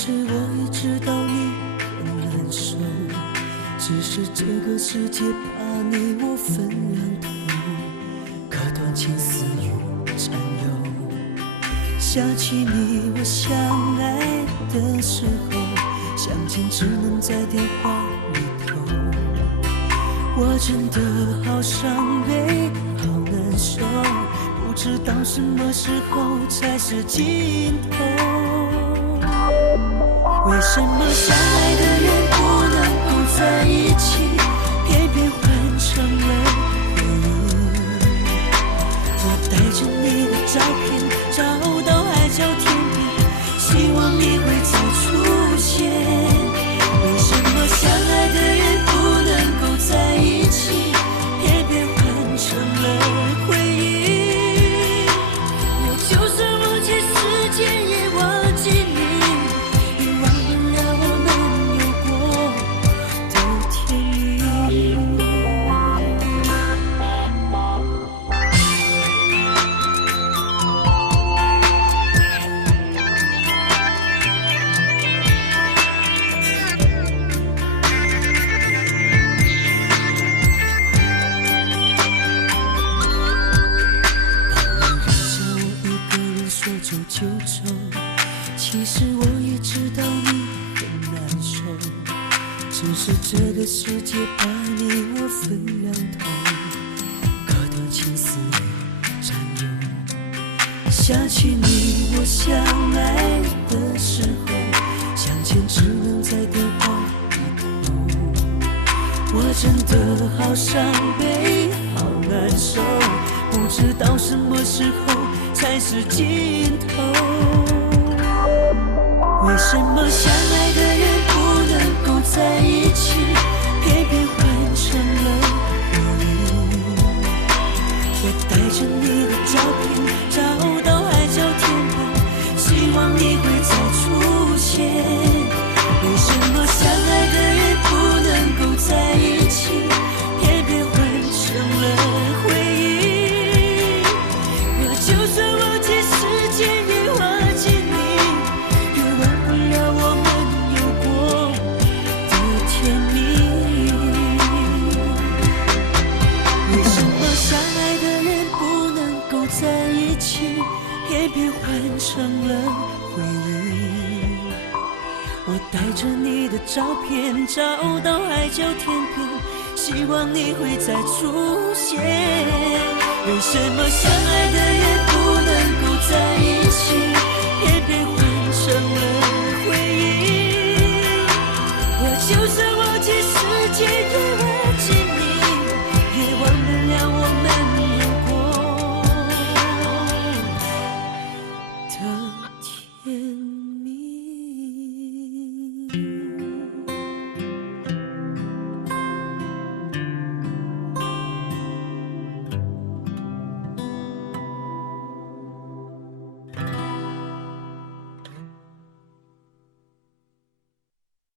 实我也知道你很难受，只是这个世界把你我分两头，可断情丝与缠绕。想起你我相爱的时候，相见只能在电话里头。我真的好伤悲，好难受，不知道什么时候才是尽头。为什么相爱的人不能够在一起，偏偏换成了回忆？我带着你的照片找到海角天边，希望你会再出现。为什么相爱的人不能够在一起，偏偏换成了回忆？我就算忘记时间，也忘记你，也忘不了我们有过的甜蜜。走就走，其实我也知道你很难受，只是这个世界把你我分两头，可断情丝与缠绕。想起你我相爱的时候，相见只能在电话里头。我真的好伤悲，好难受，不知道什么时候才是尽头。为什么相爱的人不能够在一起，偏偏换成了回忆？我带着你的照片找到海角天边，希望你会再出现。为什么相爱的人不能够在一起，偏偏换成了回忆？就算忘记时间，也忘记你，也忘不了我们有过的甜蜜。为什么相爱的人不能够在一起，偏偏换成了回忆？我带着你的照片找到海角天边，希望你会再出现。为什么相爱的人不能够在一起，偏偏换成了